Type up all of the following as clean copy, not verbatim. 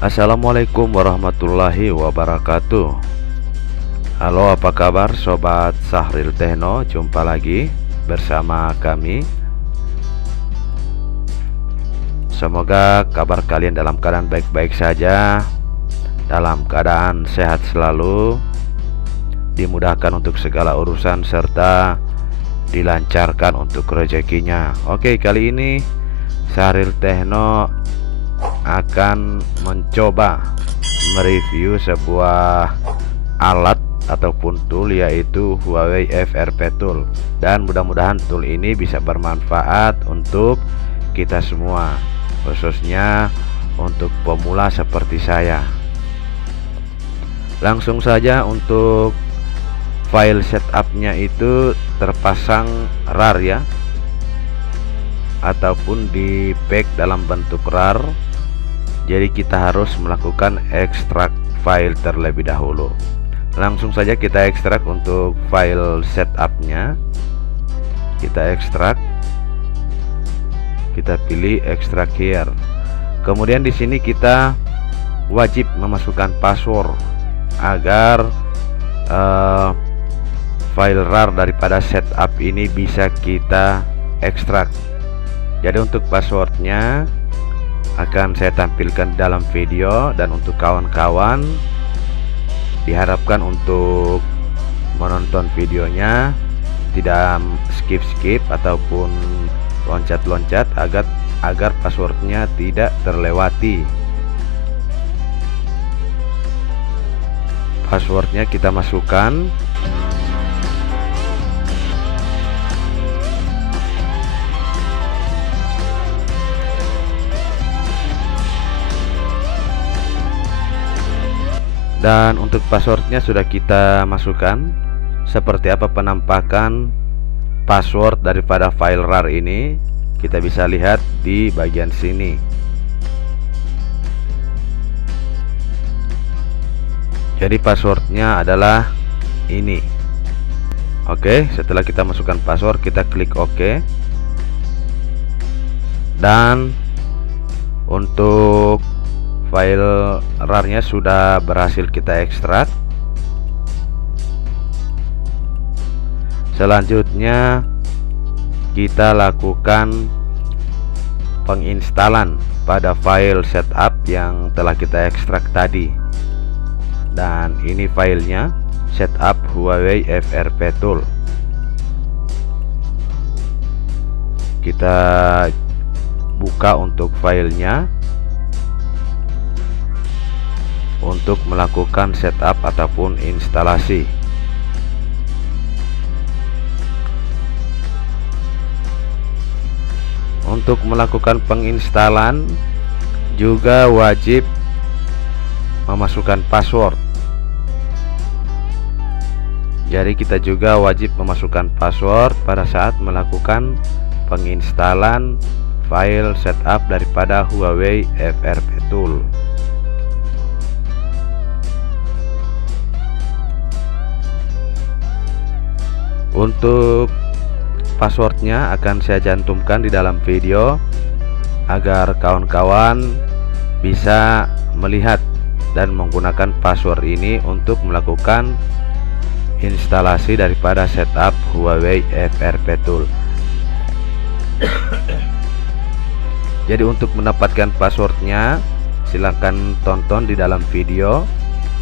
Assalamualaikum warahmatullahi wabarakatuh. Halo, apa kabar Sobat Sahril Techno? Jumpa lagi bersama kami. Semoga kabar kalian dalam keadaan baik-baik saja, dalam keadaan sehat selalu, dimudahkan untuk segala urusan, serta dilancarkan untuk rezekinya. Oke, kali ini Sahril Techno akan mencoba mereview sebuah alat ataupun tool, yaitu Huawei FRP Tool, dan mudah-mudahan tool ini bisa bermanfaat untuk kita semua, khususnya untuk pemula seperti saya. Langsung saja, untuk file setupnya itu terpasang RAR ya, ataupun di pack dalam bentuk RAR. Jadi kita harus melakukan ekstrak file terlebih dahulu. Langsung saja kita ekstrak untuk file setupnya. Kita ekstrak, kita pilih extract here. Kemudian di sini kita wajib memasukkan password agar file RAR daripada setup ini bisa kita ekstrak. Jadi untuk passwordnya akan saya tampilkan dalam video, dan untuk kawan-kawan diharapkan untuk menonton videonya tidak skip ataupun loncat-loncat agar passwordnya tidak terlewati. Passwordnya kita masukkan. Dan untuk passwordnya sudah kita masukkan. Seperti apa penampakan password daripada file RAR ini, kita bisa lihat di bagian sini. Jadi passwordnya adalah ini. Oke, setelah kita masukkan password, kita klik OK. Dan untuk file RAR-nya sudah berhasil kita ekstrak. Selanjutnya kita lakukan penginstalan pada file setup yang telah kita ekstrak tadi. Dan ini filenya, setup Huawei FRP Tool. Kita buka untuk filenya untuk melakukan setup ataupun instalasi. Untuk melakukan penginstalan juga wajib memasukkan password. Jadi kita juga wajib memasukkan password pada saat melakukan penginstalan file setup daripada Huawei FRP Tool. Untuk passwordnya akan saya cantumkan di dalam video agar kawan-kawan bisa melihat dan menggunakan password ini untuk melakukan instalasi daripada setup Huawei FRP Tool. Jadi untuk mendapatkan passwordnya, silahkan tonton di dalam video,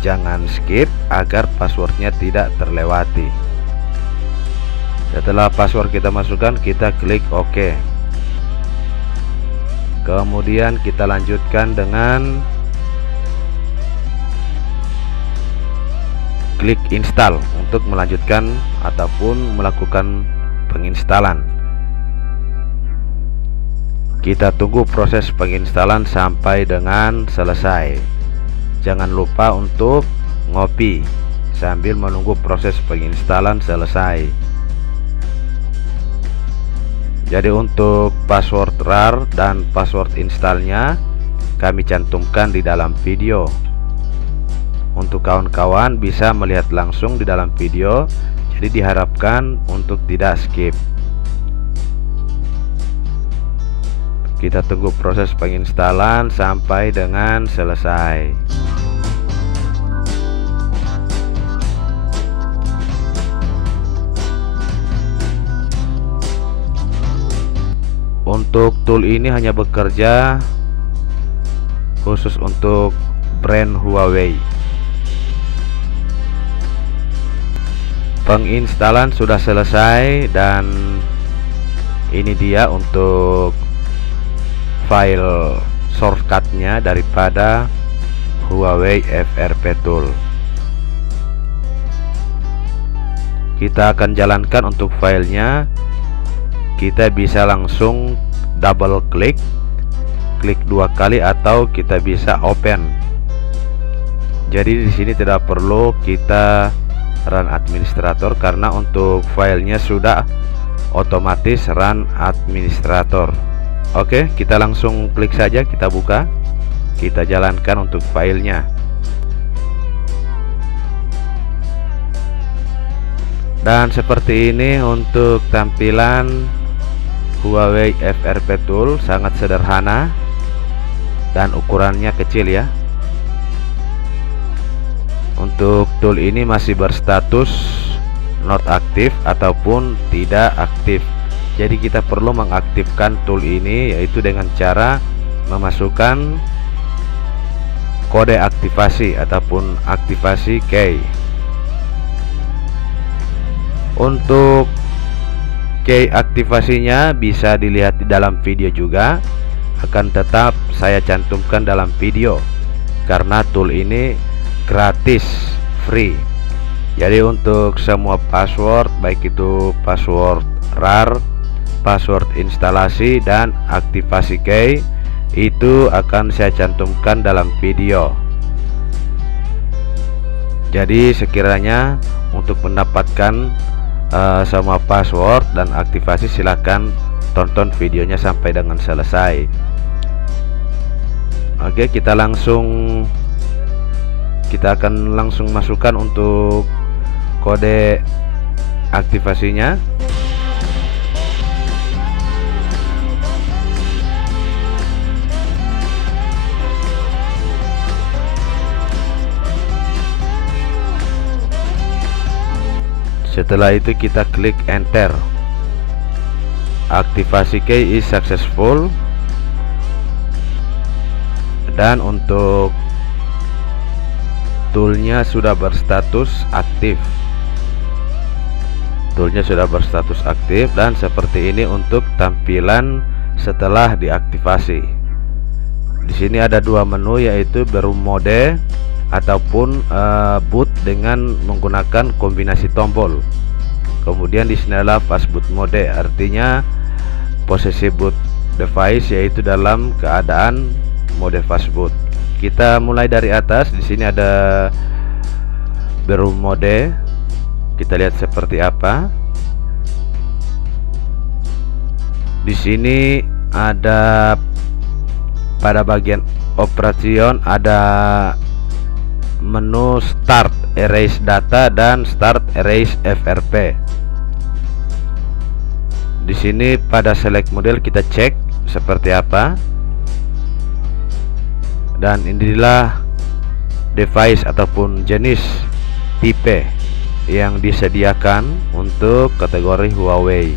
jangan skip agar passwordnya tidak terlewati. Setelah password kita masukkan, kita klik OK. Kemudian kita lanjutkan dengan klik install untuk melanjutkan ataupun melakukan penginstalan. Kita tunggu proses penginstalan sampai dengan selesai. Jangan lupa untuk ngopi sambil menunggu proses penginstalan selesai. Jadi untuk password RAR dan password installnya kami cantumkan di dalam video. Untuk kawan-kawan bisa melihat langsung di dalam video, jadi diharapkan untuk tidak skip. Kita tunggu proses penginstalan sampai dengan selesai. Untuk tool ini hanya bekerja khusus untuk brand Huawei. Penginstalan sudah selesai dan ini dia untuk file shortcutnya daripada Huawei FRP Tool. Kita akan jalankan untuk filenya. Kita bisa langsung double klik 2 kali atau kita bisa open. Jadi di sini tidak perlu kita run administrator karena untuk filenya sudah otomatis run administrator. Oke, kita langsung klik saja, kita buka, kita jalankan untuk filenya. Dan seperti ini untuk tampilan Huawei FRP Tool, sangat sederhana dan ukurannya kecil ya. Untuk tool ini masih berstatus not aktif ataupun tidak aktif. Jadi kita perlu mengaktifkan tool ini yaitu dengan cara memasukkan kode aktivasi ataupun aktivasi key. Untuk key aktivasinya bisa dilihat di dalam video juga, akan tetap saya cantumkan dalam video karena tool ini gratis, free. Jadi untuk semua password, baik itu password RAR, password instalasi dan aktivasi key, itu akan saya cantumkan dalam video. Jadi sekiranya untuk mendapatkan semua password dan aktivasi, silahkan tonton videonya sampai dengan selesai. Oke, kita akan langsung masukkan untuk kode aktivasinya. Setelah itu kita klik enter. Aktivasi key is successful. Dan untuk toolnya sudah berstatus aktif. Toolnya sudah berstatus aktif dan seperti ini untuk tampilan setelah diaktifasi. Di sini ada 2 menu yaitu baru mode ataupun boot dengan menggunakan kombinasi tombol. Kemudian di sini adalah fast boot mode, artinya posisi boot device yaitu dalam keadaan mode fast boot. Kita mulai dari atas. Di sini ada baru mode. Kita lihat seperti apa. Di sini ada pada bagian operation ada menu start erase data dan start erase FRP. Di sini pada select model kita cek seperti apa. Dan inilah device ataupun jenis tipe yang disediakan untuk kategori Huawei.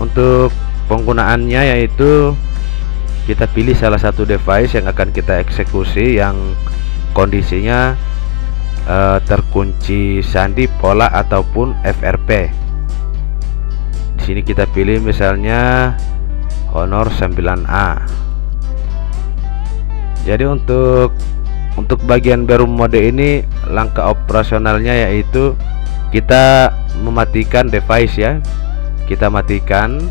Untuk penggunaannya yaitu kita pilih salah satu device yang akan kita eksekusi yang kondisinya terkunci sandi, pola ataupun FRP. Di sini kita pilih misalnya Honor 9A. Jadi untuk bagian baru mode ini langkah operasionalnya yaitu kita mematikan device ya. Kita matikan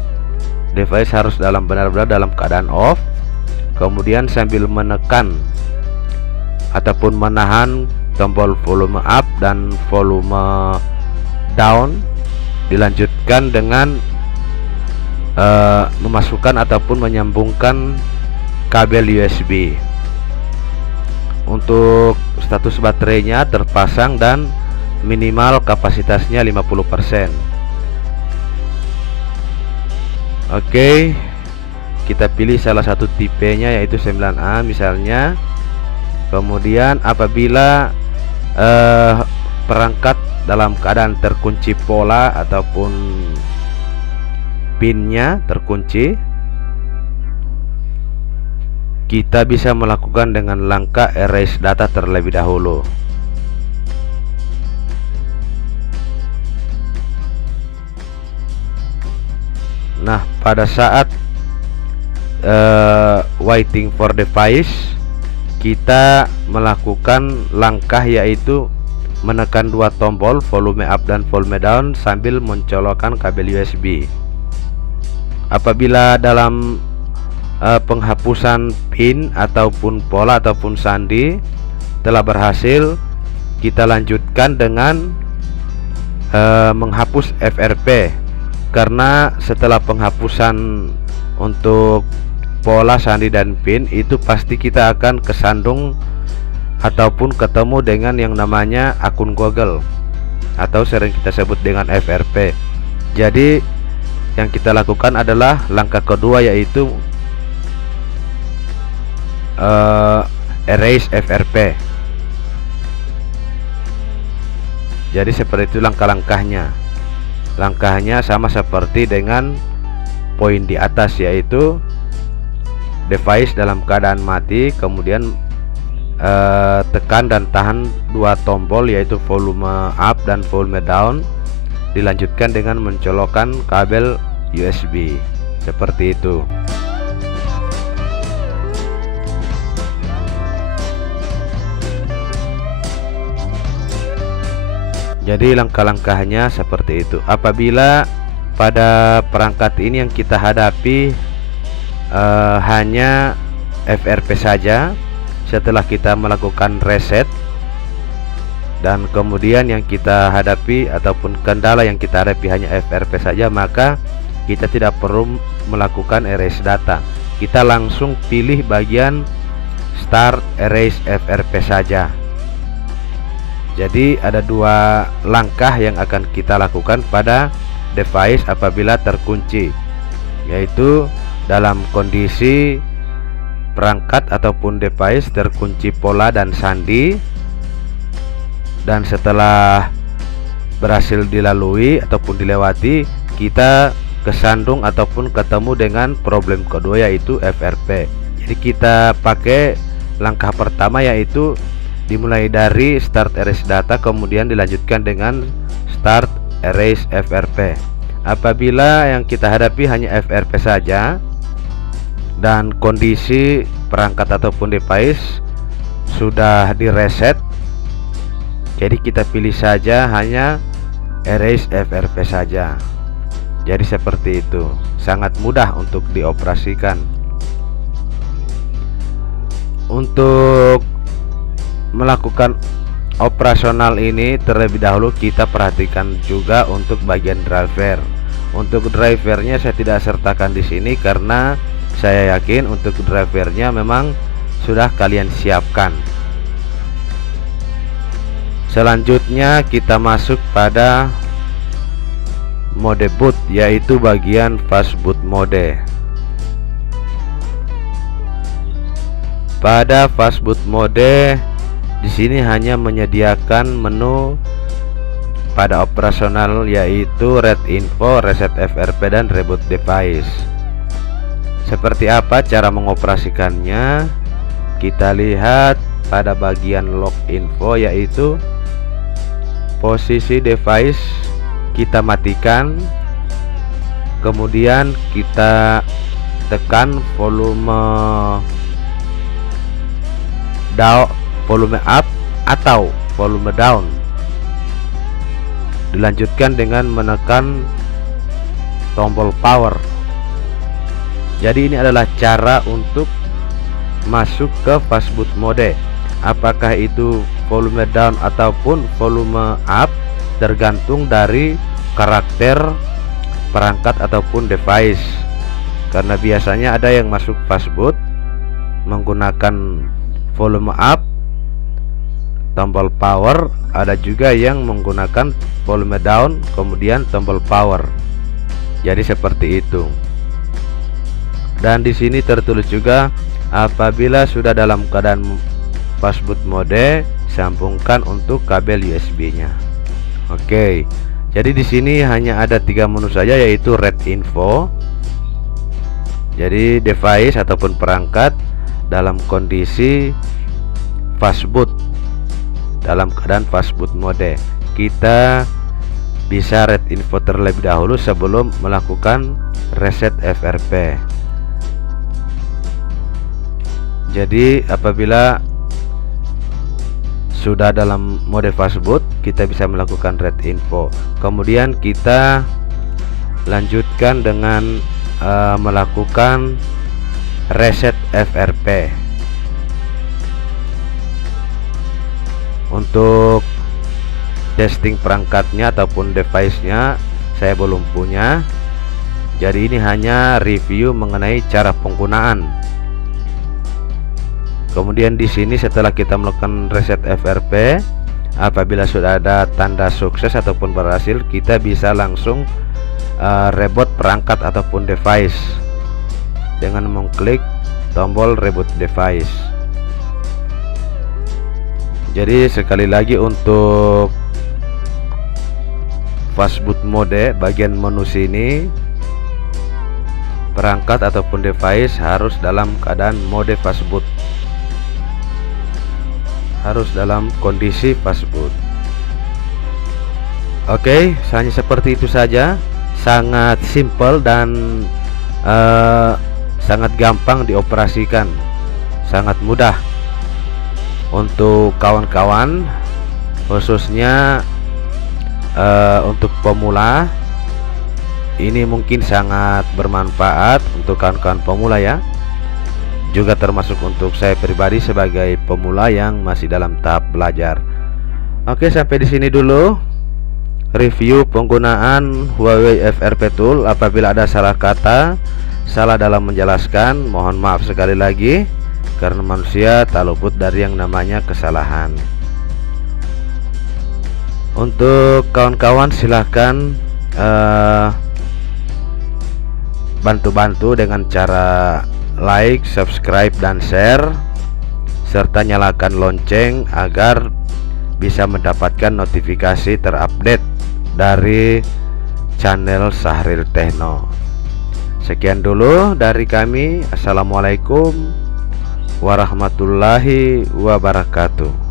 device, harus benar-benar dalam keadaan off. Kemudian sambil menekan ataupun menahan tombol volume up dan volume down, dilanjutkan dengan memasukkan ataupun menyambungkan kabel USB. Untuk status baterainya terpasang dan minimal kapasitasnya 50%. Oke, kita pilih salah satu tipenya yaitu 9A misalnya. Kemudian apabila perangkat dalam keadaan terkunci pola ataupun pinnya terkunci, kita bisa melakukan dengan langkah erase data terlebih dahulu. Nah, pada saat waiting for device, kita melakukan langkah yaitu menekan dua tombol volume up dan volume down sambil mencolokkan kabel USB. Apabila dalam penghapusan pin ataupun pola ataupun sandi telah berhasil, kita lanjutkan dengan menghapus FRP, karena setelah penghapusan untuk pola, sandi, dan pin itu pasti kita akan kesandung ataupun ketemu dengan yang namanya akun Google atau sering kita sebut dengan FRP. Jadi yang kita lakukan adalah langkah kedua yaitu erase FRP. Jadi seperti itu langkah-langkahnya. Langkahnya sama seperti dengan poin di atas, yaitu device dalam keadaan mati, kemudian tekan dan tahan dua tombol yaitu volume up dan volume down, dilanjutkan dengan mencolokkan kabel USB seperti itu. Jadi langkah-langkahnya seperti itu. Apabila pada perangkat ini yang kita hadapi hanya FRP saja, setelah kita melakukan reset, dan kemudian yang kita hadapi ataupun kendala yang kita hadapi hanya FRP saja, maka kita tidak perlu melakukan erase data. Kita langsung pilih bagian start erase FRP saja. Jadi ada dua langkah yang akan kita lakukan pada device apabila terkunci, yaitu dalam kondisi perangkat ataupun device terkunci pola dan sandi, dan setelah berhasil dilalui ataupun dilewati, kita kesandung ataupun ketemu dengan problem kedua yaitu FRP. Jadi kita pakai langkah pertama yaitu dimulai dari start erase data, kemudian dilanjutkan dengan start erase FRP. Apabila yang kita hadapi hanya FRP saja dan kondisi perangkat ataupun device sudah direset, jadi kita pilih saja hanya erase FRP saja. Jadi seperti itu, sangat mudah untuk dioperasikan. Untuk melakukan operasional ini terlebih dahulu kita perhatikan juga untuk bagian driver. Untuk drivernya saya tidak sertakan di sini karena saya yakin untuk drivernya memang sudah kalian siapkan. Selanjutnya kita masuk pada mode boot, yaitu bagian fast boot mode. Pada fast boot mode di sini hanya menyediakan menu pada operasional yaitu read info, reset FRP, dan reboot device. Seperti apa cara mengoperasikannya? Kita lihat pada bagian log info, yaitu posisi device kita matikan, kemudian kita tekan volume up atau volume down, dilanjutkan dengan menekan tombol power. Jadi ini adalah cara untuk masuk ke fast boot mode. Apakah itu volume down ataupun volume up tergantung dari karakter perangkat ataupun device. Karena biasanya ada yang masuk fast boot menggunakan volume up tombol power, ada juga yang menggunakan volume down kemudian tombol power. Jadi seperti itu. Dan di sini tertulis juga apabila sudah dalam keadaan fastboot mode, sambungkan untuk kabel USB-nya. Oke. Jadi di sini hanya ada 3 menu saja, yaitu Red Info. Jadi device ataupun perangkat dalam kondisi fastboot, dalam keadaan fastboot mode, kita bisa Red Info terlebih dahulu sebelum melakukan reset FRP. Jadi apabila sudah dalam mode fastboot, kita bisa melakukan Red Info. Kemudian kita lanjutkan dengan melakukan reset FRP. Untuk testing perangkatnya ataupun device-nya saya belum punya. Jadi ini hanya review mengenai cara penggunaan. Kemudian di sini setelah kita melakukan reset FRP, apabila sudah ada tanda sukses ataupun berhasil, kita bisa langsung reboot perangkat ataupun device dengan mengklik tombol reboot device. Jadi sekali lagi, untuk fastboot mode bagian menu sini, perangkat ataupun device harus dalam keadaan mode fastboot, harus dalam kondisi fastboot. Oke, hanya seperti itu saja. Sangat simple dan sangat gampang dioperasikan, sangat mudah untuk kawan-kawan, khususnya untuk pemula. Ini mungkin sangat bermanfaat untuk kawan-kawan pemula ya, juga termasuk untuk saya pribadi sebagai pemula yang masih dalam tahap belajar. Oke, sampai di sini dulu review penggunaan Huawei FRP Tool. Apabila ada salah kata, salah dalam menjelaskan, mohon maaf sekali lagi, karena manusia tak luput dari yang namanya kesalahan. Untuk kawan-kawan silahkan bantu-bantu dengan cara like, subscribe, dan share, serta nyalakan lonceng agar bisa mendapatkan notifikasi terupdate dari channel Sahril Techno. Sekian dulu dari kami. Assalamualaikum warahmatullahi wabarakatuh.